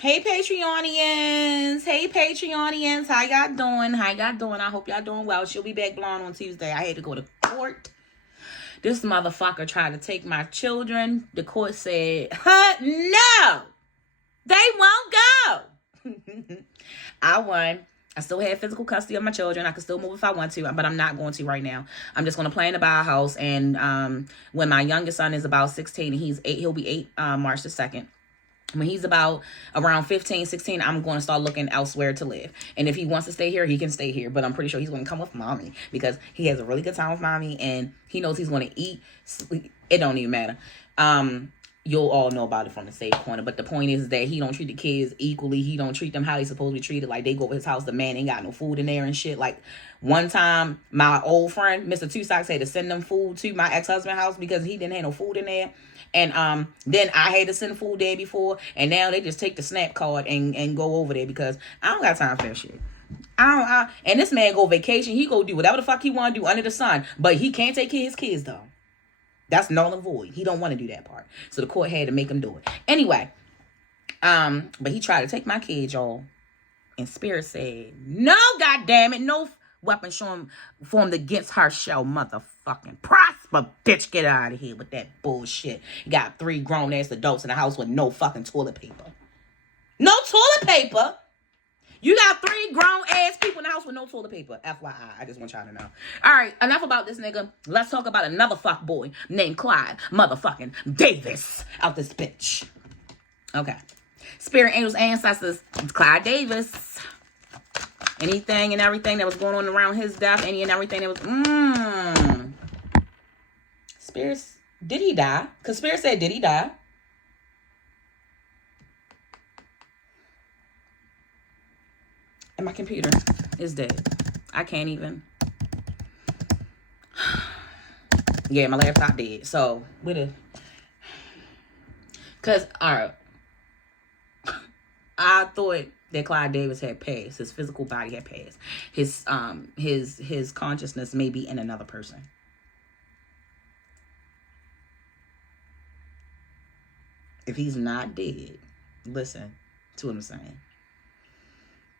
Hey Patreonians. Hey Patreonians. How y'all doing? How y'all doing? I hope y'all doing well. She'll be back blonde on Tuesday. I had to go to court. This motherfucker tried to take my children. The court said, no, they won't go. I won. I still have physical custody of my children. I can still move if I want to, but I'm not going to right now. I'm just going to plan to buy a house. And when my youngest son is about 16 and he's 8, he'll be 8 March the 2nd. When he's about around 15, 16, I'm going to start looking elsewhere to live. And if he wants to stay here, he can stay here. But I'm pretty sure he's going to come with mommy because he has a really good time with mommy and he knows he's going to eat, sleep. It don't even matter. You'll all know about it from the safe corner. But the point is that he don't treat the kids equally. He don't treat them how they supposed to be treated. Like they go over his house, the man ain't got no food in there and shit. Like one time, my old friend, Mr. Two Socks, had to send them food to my ex-husband's house because he didn't have no food in there. And then I had to send food there before, and now they just take the snap card and go over there because I don't got time for that shit. And this man go vacation, he go do whatever the fuck he want to do under the sun, but he can't take care of his kids though. That's null and void. He don't want to do that part, so the court had to make him do it anyway. But he tried to take my kids, y'all, and Spirit said, "No, goddamn it, no weapon formed against her shall motherfucking prosper, bitch. Get out of here with that bullshit. You got 3 grown-ass adults in the house with no fucking toilet paper. No toilet paper? You got 3 grown-ass people in the house with no toilet paper. FYI, I just want y'all to know. All right, enough about this nigga. Let's talk about another fuck boy named Clive motherfucking Davis out this bitch. Okay. Spirit Angels Ancestors, Clive Davis. Anything and everything that was going on around his death, any and everything that was, Spirit, did he die? Because Spirit said, did he die? And my computer is dead. I can't even. Yeah, my laptop dead. So, because, all right. I thought that Clive Davis had passed. His physical body had passed. His consciousness may be in another person. If he's not dead, listen to what I'm saying.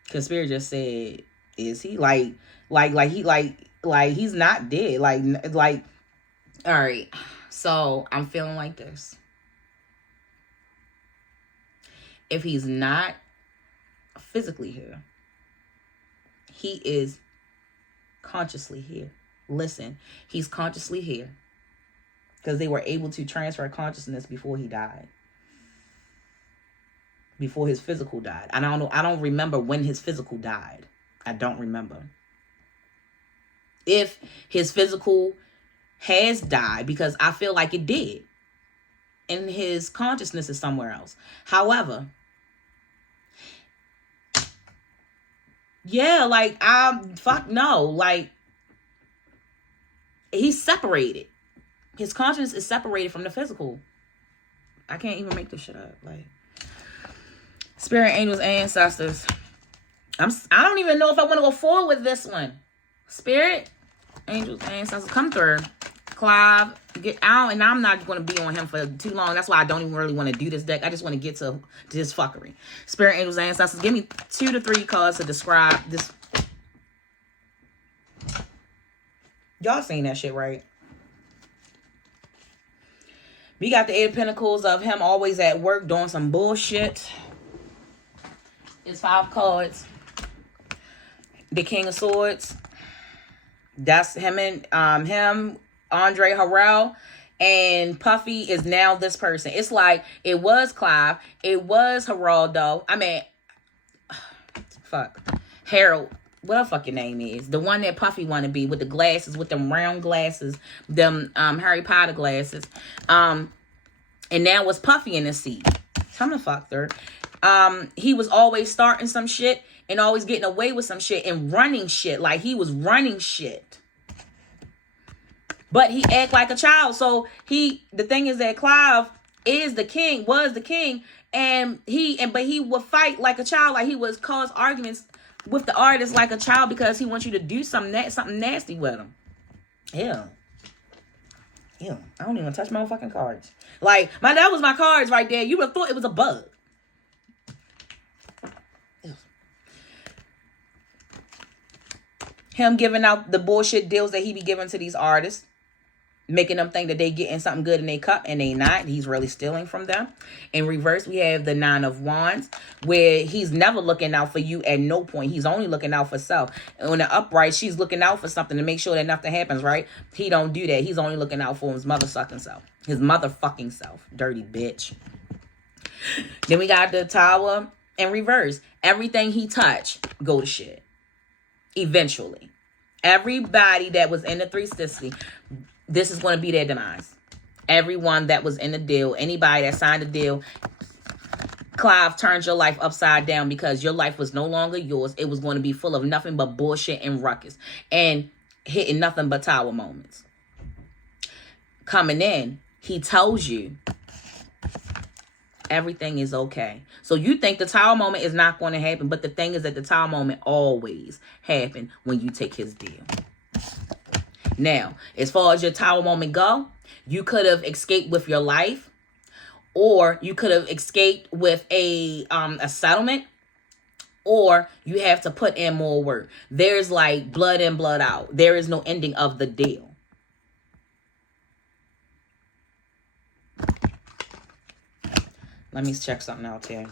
Because Spirit just said, is he like he's not dead. Like, all right. So I'm feeling like this. If he's not physically here, he is consciously here. Listen, he's consciously here because they were able to transfer consciousness before he died, before his physical died. I don't remember when his physical died. I don't remember if his physical has died, because I feel like it did and his consciousness is somewhere else. However, yeah, like, fuck no. Like, he's separated. His consciousness is separated from the physical. I can't even make this shit up. Like, Spirit, Angels, Ancestors. I don't even know if I want to go forward with this one. Spirit, Angels, Ancestors, come through. Clive, get out, and I'm not going to be on him for too long. That's why I don't even really want to do this deck. I just want to get to his fuckery. Spirit, Angels, Ancestors, give me 2 to 3 cards to describe this. Y'all seen that shit, right? We got the 8 of Pentacles of him always at work doing some bullshit. It's 5 cards. The King of Swords. That's him and Andre Harrell, and Puffy is now this person. It's like, it was Clive, it was Geraldo. I mean, fuck, Harold, what the fuck your name is, the one that Puffy want to be with the glasses, with them round glasses, them Harry Potter glasses. And now it's Puffy in the seat. Come the fuck through. He was always starting some shit and always getting away with some shit and running shit. Like, he was running shit. But he act like a child. So the thing is that Clive is the king, was the king, but he would fight like a child. Like, he would cause arguments with the artist like a child because he wants you to do something nasty with him. Yeah. I don't even touch my fucking cards. Like, that was my cards right there. You would have thought it was a bug. Him giving out the bullshit deals that he be giving to these artists, making them think that they getting something good in their cup, and they not. He's really stealing from them. In reverse, we have the Nine of Wands, where he's never looking out for you at no point. He's only looking out for self. And on the upright, she's looking out for something to make sure that nothing happens, right? He don't do that. He's only looking out for his mother-sucking self. His motherfucking self. Dirty bitch. Then we got the Tower in reverse. Everything he touched go to shit. Eventually. Everybody that was in the 360, this is going to be their demise. Everyone that was in the deal, anybody that signed the deal, Clive turned your life upside down because your life was no longer yours. It was going to be full of nothing but bullshit and ruckus and hitting nothing but tower moments. Coming in, he tells you everything is okay. So you think the tower moment is not going to happen, but the thing is that the tower moment always happen when you take his deal. Now, as far as your tower moment go, you could have escaped with your life, or you could have escaped with a settlement, or you have to put in more work. There's like blood in, blood out. There is no ending of the deal. Let me check something out here.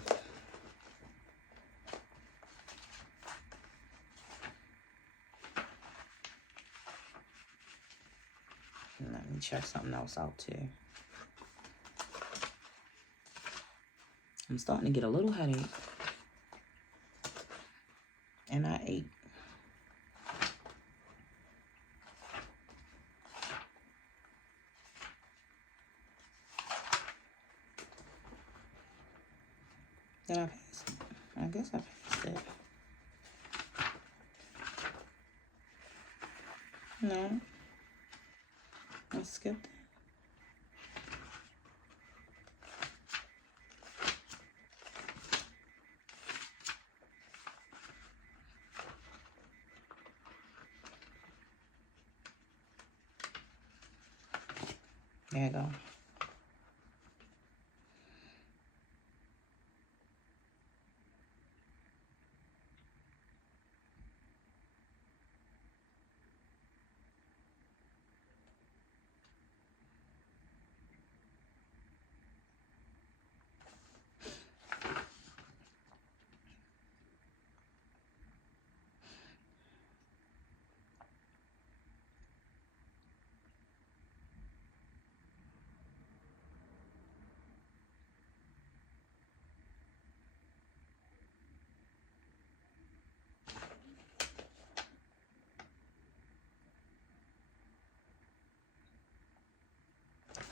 Let me check something else out too. I'm starting to get a little headache. And I ate. Did I pass it? I guess I passed it. No. I skipped it. There you go.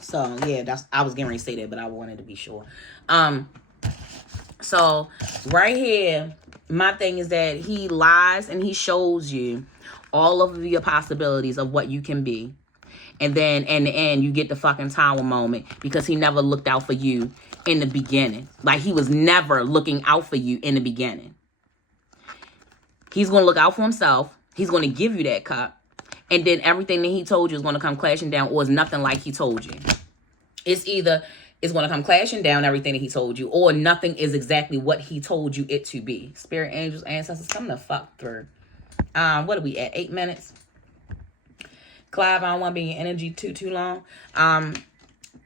So yeah, I was getting ready to say that, but I wanted to be sure. So right here, my thing is that he lies and he shows you all of the possibilities of what you can be. And then in the end, you get the fucking tower moment because he never looked out for you in the beginning. Like, he was never looking out for you in the beginning. He's going to look out for himself. He's going to give you that cup. And then everything that he told you is going to come clashing down, or is nothing like he told you. It's either it's going to come clashing down, everything that he told you, or nothing is exactly what he told you it to be. Spirit, angels, ancestors, come the fuck through. What are we at? 8 minutes? Clive, I don't want to be in energy too long.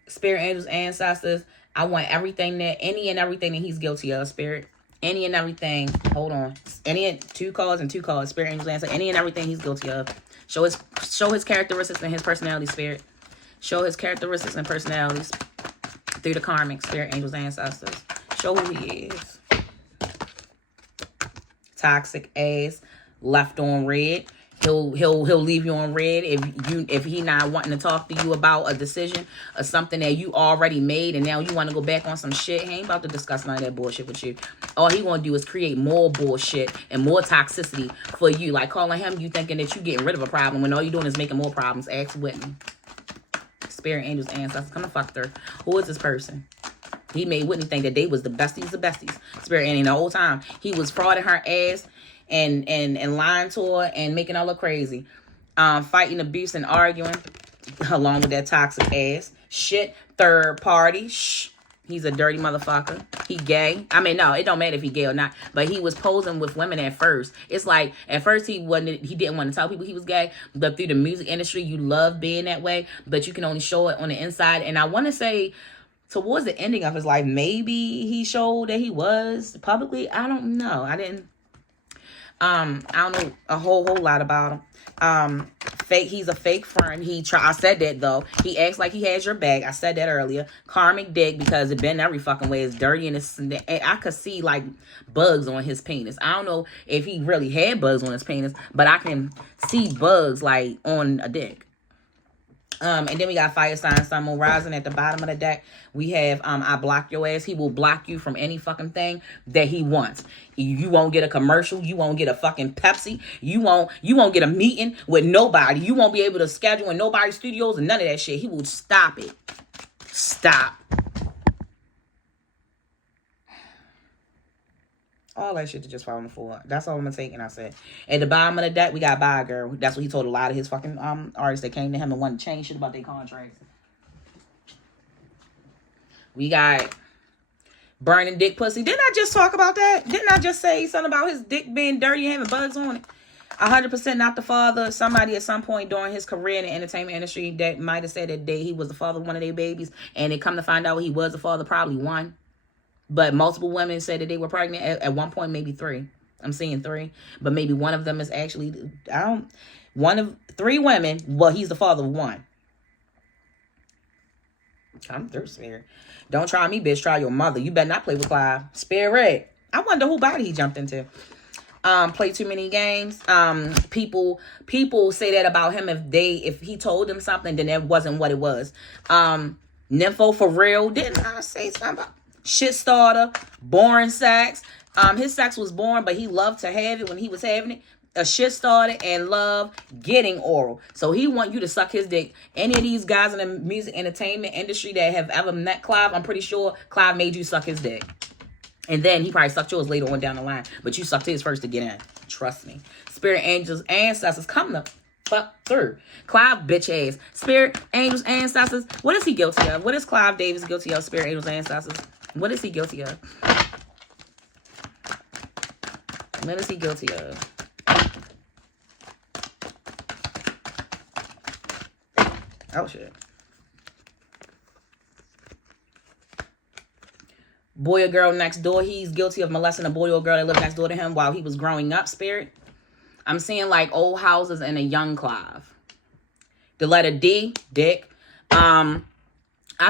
Spirit, angels, ancestors, I want everything that, any and everything that he's guilty of, Spirit. Any and everything, hold on. Any, two cards and two cards, Spirit, angels, ancestors, any and everything he's guilty of. Show his characteristics and his personality, Spirit. Show his characteristics and personalities through the karmic, Spirit, angels, ancestors. Show who he is. Toxic ass, left on red. He'll leave you on red if he not wanting to talk to you about a decision or something that you already made, and now you want to go back on some shit. He ain't about to discuss none of that bullshit with you. All he want to do is create more bullshit and more toxicity for you. Like calling him, you thinking that you getting rid of a problem when all you doing is making more problems. Ask Whitney. Spirit, angels, ancestors, come to fuck her. Who is this person? He made Whitney think that they was the besties of besties. Spirit, and the whole time he was frauding her ass and lying to her and making her look crazy. Fighting, abuse, and arguing along with that toxic ass shit. Third party. Shh. He's a dirty motherfucker. He gay. I mean, no, it don't matter if he gay or not. But he was posing with women at first. It's like at first he didn't want to tell people he was gay. But through the music industry, you love being that way. But you can only show it on the inside. And I want to say towards the ending of his life, maybe he showed that he was publicly. I don't know. I don't know a whole lot about him. He's a fake friend. I said that though. He acts like he has your back. I said that earlier. Karmic dick because it been every fucking way. It's dirty and I could see like bugs on his penis. I don't know if he really had bugs on his penis, but I can see bugs like on a dick. And then we got fire sign sun moon rising at the bottom of the deck. We have I block your ass. He will block you from any fucking thing that he wants. You won't get a commercial. You won't get a fucking Pepsi. You won't get a meeting with nobody. You won't be able to schedule in nobody's studios and none of that shit. He will stop it. Stop. All that shit to just fall on the floor. That's all I'm gonna take. And I said, at the bottom of the deck, we got Bye Girl. That's what he told a lot of his fucking artists that came to him and wanted to change shit about their contracts. We got Burning Dick Pussy. Didn't I just talk about that? Didn't I just say something about his dick being dirty and having bugs on it? 100% not the father. Somebody at some point during his career in the entertainment industry that might have said that he was the father of one of their babies, and they come to find out he was the father, probably one. But multiple women said that they were pregnant at one point, maybe 3. I'm seeing 3. But maybe one of them is actually, one of 3 women. Well, he's the father of 1. I'm through, Spirit. Don't try me, bitch. Try your mother. You better not play with Clive. Spirit. I wonder who body he jumped into. Play too many games. People say that about him if he told them something, then that wasn't what it was. Nympho for real. Didn't I say something about shit starter, boring sex? His sex was boring, but he loved to have it when he was having it. A shit starter and love getting oral. So he want you to suck his dick. Any of these guys in the music entertainment industry that have ever met Clive, I'm pretty sure Clive made you suck his dick. And then he probably sucked yours later on down the line. But you sucked his first to get in. Trust me. Spirit, angels, ancestors coming up. Fuck through. Clive bitch ass. Spirit, angels, ancestors. What is he guilty of? What is Clive Davis guilty of? Spirit, angels, ancestors. What is he guilty of? What is he guilty of? Oh shit. Boy or girl next door. He's guilty of molesting a boy or girl that lived next door to him while he was growing up, Spirit. I'm seeing like old houses and a young Clive. The letter D, dick. I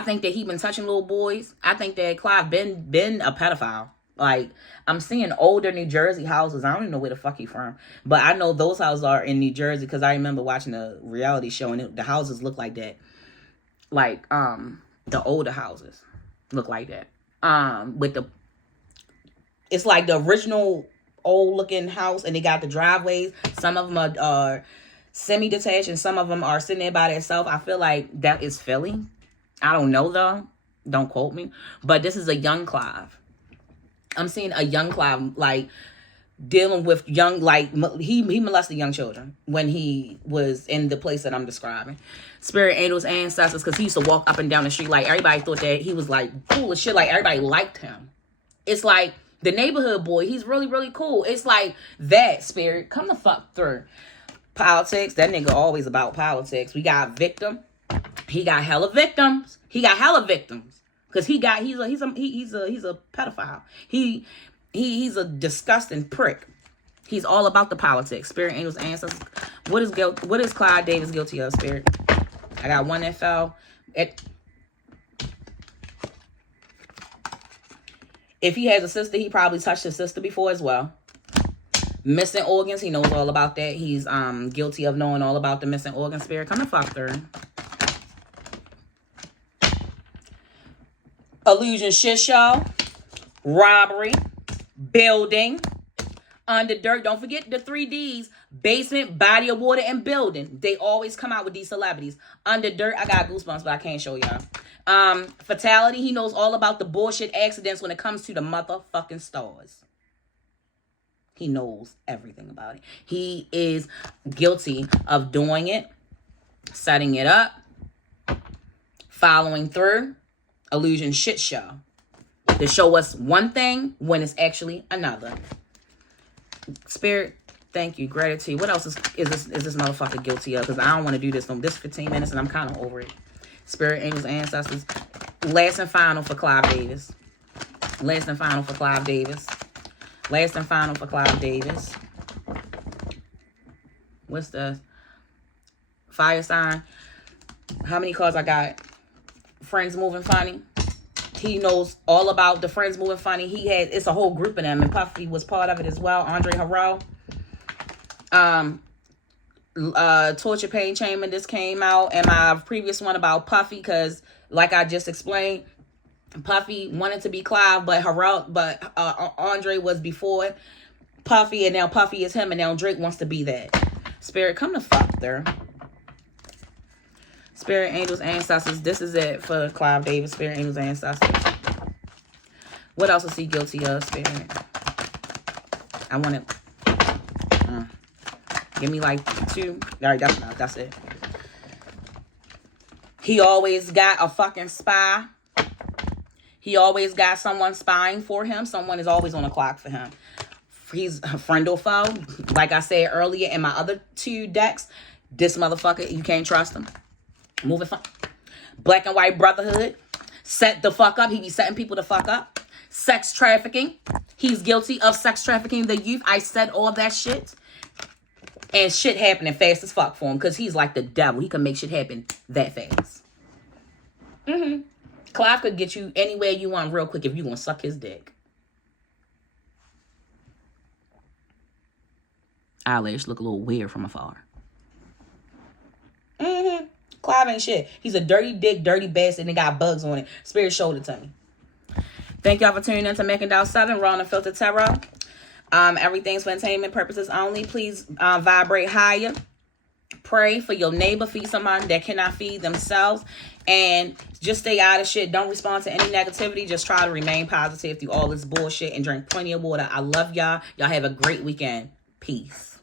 think that he been touching little boys. I think that Clive been a pedophile. Like, I'm seeing older New Jersey houses. I don't even know where the fuck he from. But I know those houses are in New Jersey because I remember watching a reality show and the houses look like that. Like, the older houses look like that. It's like the original old looking house and they got the driveways. Some of them are semi-detached and some of them are sitting there by themselves. I feel like that is Philly. I don't know though. Don't quote me. But this is a young Clive. I'm seeing a young Clive, like, dealing with young, like, he molested young children when he was in the place that I'm describing. Spirit, angels, ancestors, because he used to walk up and down the street like everybody thought that he was, like, cool as shit. Like, everybody liked him. It's like the neighborhood boy. He's really, really cool. It's like that, Spirit. Come the fuck through. Politics. That nigga always about politics. We got victim. He got hella victims. Because he's a pedophile. He's a disgusting prick. He's all about the politics. Spirit, angels, ancestors. What is Clive Davis guilty of, Spirit? I got one that fell. If he has a sister, he probably touched his sister before as well. Missing organs, he knows all about that. He's guilty of knowing all about the missing organ, Spirit. Come the fuck through. Illusion shit show, robbery, building, under dirt. Don't forget the 3 Ds, basement, body of water, and building. They always come out with these celebrities. Under dirt, I got goosebumps, but I can't show y'all. Fatality, he knows all about the bullshit accidents when it comes to the motherfucking stars. He knows everything about it. He is guilty of doing it, setting it up, following through. Illusion shit show. to show us one thing when it's actually another. Spirit, thank you. Gratitude. What else is this motherfucker guilty of? Because I don't want to do this. This 15 minutes and I'm kind of over it. Spirit, angels, ancestors. Last and final for Clive Davis. Last and final for Clive Davis. Last and final for Clive Davis. What's the fire sign? How many cards I got? Friends moving funny. He knows all about the friends moving funny. It's a whole group of them, and Puffy was part of it as well. Andre Harrell. Torture Pain Chamber. This came out, and my previous one about Puffy, because like I just explained, Puffy wanted to be Clive, but Andre was before Puffy, and now Puffy is him, and now Drake wants to be that. Spirit, come to fuck there. Spirit, angels, ancestors. This is it for Clive Davis. Spirit, angels, ancestors. What else is he guilty of, Spirit? I want to... give me like 2. All right, that's enough. That's it. He always got a fucking spy. He always got someone spying for him. Someone is always on the clock for him. He's a friend or foe. Like I said earlier in my other 2 decks, this motherfucker, you can't trust him. Moving fun. Black and white brotherhood. Set the fuck up. He be setting people the fuck up. Sex trafficking. He's guilty of sex trafficking the youth. I said all that shit. And shit happening fast as fuck for him. Because he's like the devil. He can make shit happen that fast. Clive could get you anywhere you want real quick if you gonna suck his dick. Eyelash look a little weird from afar. Clive ain't shit. He's a dirty dick, dirty bastard, and it got bugs on it. Spirit showed it to me. Thank y'all for tuning in to Making Down 7, Raw and Unfiltered Tarot. Everything's for entertainment purposes only. Please vibrate higher. Pray for your neighbor. Feed somebody that cannot feed themselves. And just stay out of shit. Don't respond to any negativity. Just try to remain positive through all this bullshit and drink plenty of water. I love y'all. Y'all have a great weekend. Peace.